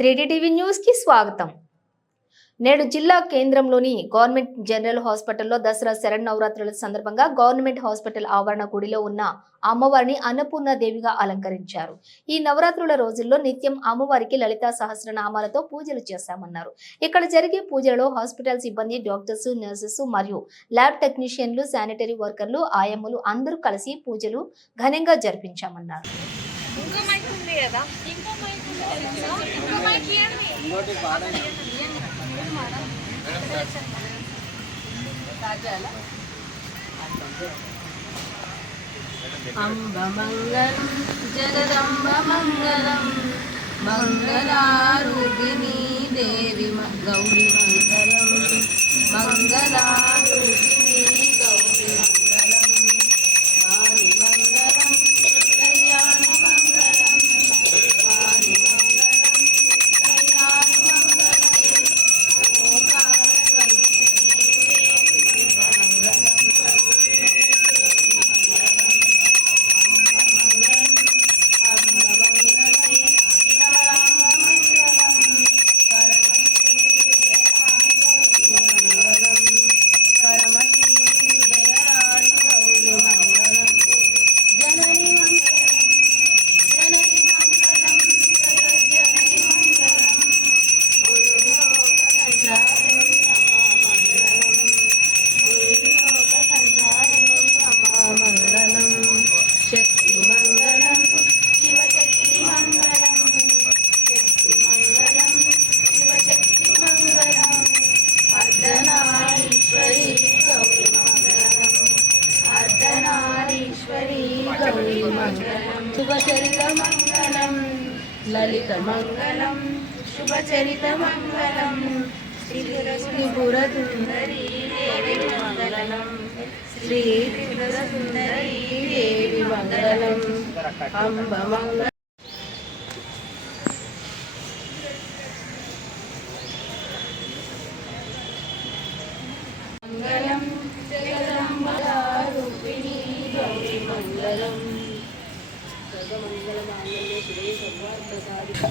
3D TV news కి స్వాగతం. నేడు జిల్లా కేంద్రంలోని గవర్నమెంట్ జనరల్ హాస్పిటల్లో దసరా శరన్నవరాత్రుల సందర్భంగా గవర్నమెంట్ హాస్పిటల్ ఆవరణ గుడిలో ఉన్న అమ్మవారిని అన్నపూర్ణ దేవిగా అలంకరించారు. ఈ నవరాత్రుల రోజుల్లో నిత్యం అమ్మవారికి లలితా సహస్రనామాలతో పూజలు చేశామన్నారు. ఇక్కడ జరిగే పూజలలో హాస్పిటల్ సిబ్బంది, డాక్టర్స్, నర్సెస్ మరియు ల్యాబ్ టెక్నీషియన్లు, శానిటరీ వర్కర్లు, ఆయమ్మలు అందరూ కలిసి పూజలు ఘనంగా జరిపించామన్నారు. అంబ మంగళం జగదంబ మంగళం మంగళారూపిణీ దేవి గౌరీ మంగళం మంగళారూపిణీ గౌరీ మంగళం వాణి మంగళం కళ్యాణ మంగళం వాణి మంగళం కళ్యాణ మంగళం ఓంకార शुभचरितमङ्गलं ललितमङ्गलं शुभचरितमङ्गलं श्रीपुरसुन्दरी देवी मङ्गलं श्रीपुरसुन्दरी देवी मङ्गलं अम्ब मङ्गलं जगदम्बारूपिणी गौरी मङ्गलम् सर्वमङ्गलमाङ्गल्ये शिवे सर्वार्थसाधिके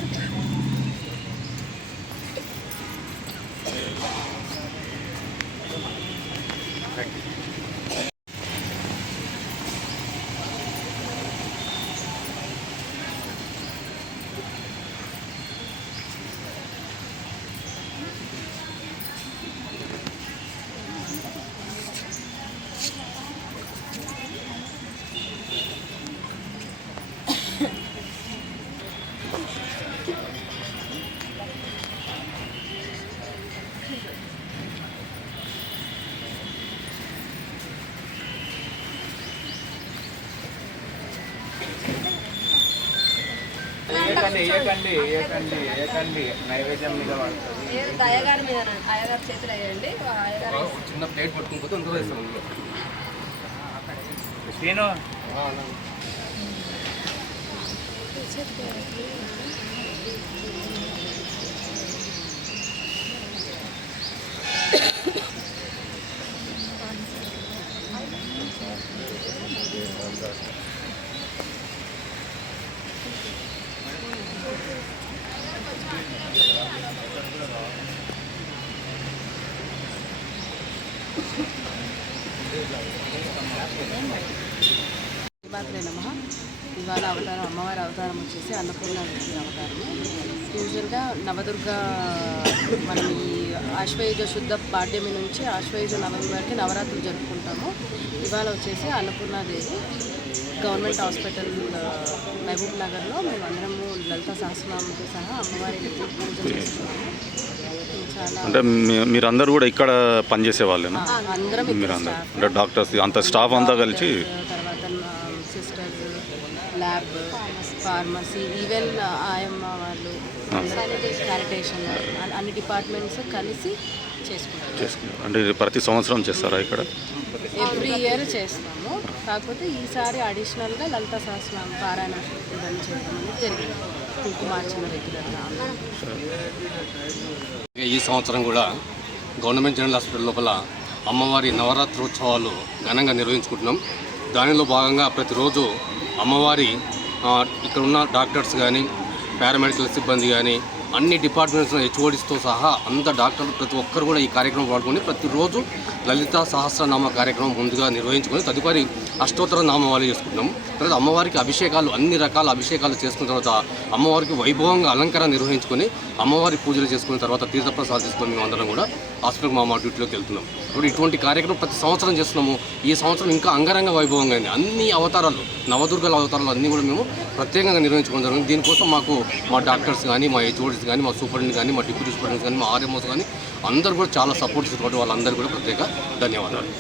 నైవేద్యం మీద అయ్యగారి మీద అయ్యగారి చేతులు వేయండి. చిన్న ప్లేట్ పట్టుకుని పోతే అందులో వేస్తాం. ఇవాళ అవతారం అమ్మవారి అవతారం వచ్చేసి అన్నపూర్ణ అవతారం. యూజువల్గా నవదుర్గ మనం ఈ ఆశ్వయుజ శుద్ధ పాడ్యమి నుంచి ఆశ్వయుజ నవమి వరకు నవరాత్రులు జరుపుకుంటాము. ఇవాళ వచ్చేసి అన్నపూర్ణాదేవి గవర్నమెంట్ హాస్పిటల్ మహబూబ్ నగర్లో మేము అందరము లలిత సహస్రనామంతో సహా అమ్మవారికి పూజ చేస్తున్నాము. అంటే మీరందరూ కూడా ఇక్కడ పనిచేసే వాళ్ళేనా? అందరం మీరందరూ అంటే డాక్టర్స్ అంత స్టాఫ్ అంతా కలిసి, తర్వాత సిస్టర్స్, ల్యాబ్, ఫార్మసీ, ఈవెన్ ఆయమ్మ వాళ్ళు, శానిటేషన్, అన్ని డిపార్ట్మెంట్స్ కలిసి చేసుకుంటారు. అంటే ప్రతి సంవత్సరం చేస్తారా ఇక్కడ? ఎవ్రీ ఇయర్ చేస్తాము. కాకపోతే ఈసారి అడిషనల్గా లలిత సహస్రనామం పారాయణ ఇవన్నీ చేయడం జరిగింది. కుంకుమార్చన రెగ్యులర్గా. ఈ సంవత్సరం కూడా గవర్నమెంట్ జనరల్ హాస్పిటల్ లోపల అమ్మవారి నవరాత్రోత్సవాలు ఘనంగా నిర్వహించుకుంటున్నాం. దానిలో భాగంగా ప్రతిరోజు అమ్మవారి ఇక్కడ ఉన్న డాక్టర్స్ కానీ, పారామెడికల్ సిబ్బంది కానీ అన్ని డిపార్ట్మెంట్స్ హెచ్ఓడిస్తో సహా అంత డాక్టర్లు ప్రతి ఒక్కరు కూడా ఈ కార్యక్రమం పాల్గొని ప్రతిరోజు లలిత సహస్రనామ కార్యక్రమం ముందుగా నిర్వహించుకొని తదుపరి అష్టోత్తర నామవాళి చేసుకుంటున్నాం. తర్వాత అమ్మవారికి అభిషేకాలు అన్ని రకాల అభిషేకాలు చేసుకున్న తర్వాత అమ్మవారికి వైభవంగా అలంకరణ నిర్వహించుకొని అమ్మవారి పూజలు చేసుకున్న తర్వాత తీర్థప్రసాదం తీసుకొని మేము అందరం కూడా హాస్పిటల్కి మా డ్యూటీలోకి వెళ్తున్నాం. ఇప్పుడు ఇటువంటి కార్యక్రమం ప్రతి సంవత్సరం చేస్తున్నాము. ఈ సంవత్సరం ఇంకా అంగరంగ వైభవంగా అయింది. అన్ని అవతారాలు నవదుర్గల అవతారాలు అన్నీ కూడా మేము ప్రత్యేకంగా నిర్వహించుకోవడం జరిగింది. దీనికోసం మాకు మా డాక్టర్స్ కానీ, మా హెచ్ఓడీస్ కానీ, మా సూపరింటెండెంట్ కానీ, మా డిప్యూటీ సూపరింటెండెంట్స్ కానీ, మా ఆర్ఎంఓస్ కానీ అందరూ కూడా చాలా సపోర్ట్ ఇస్తున్నారు. వాళ్ళందరూ కూడా ప్రత్యేక ధన్యవాదాలు.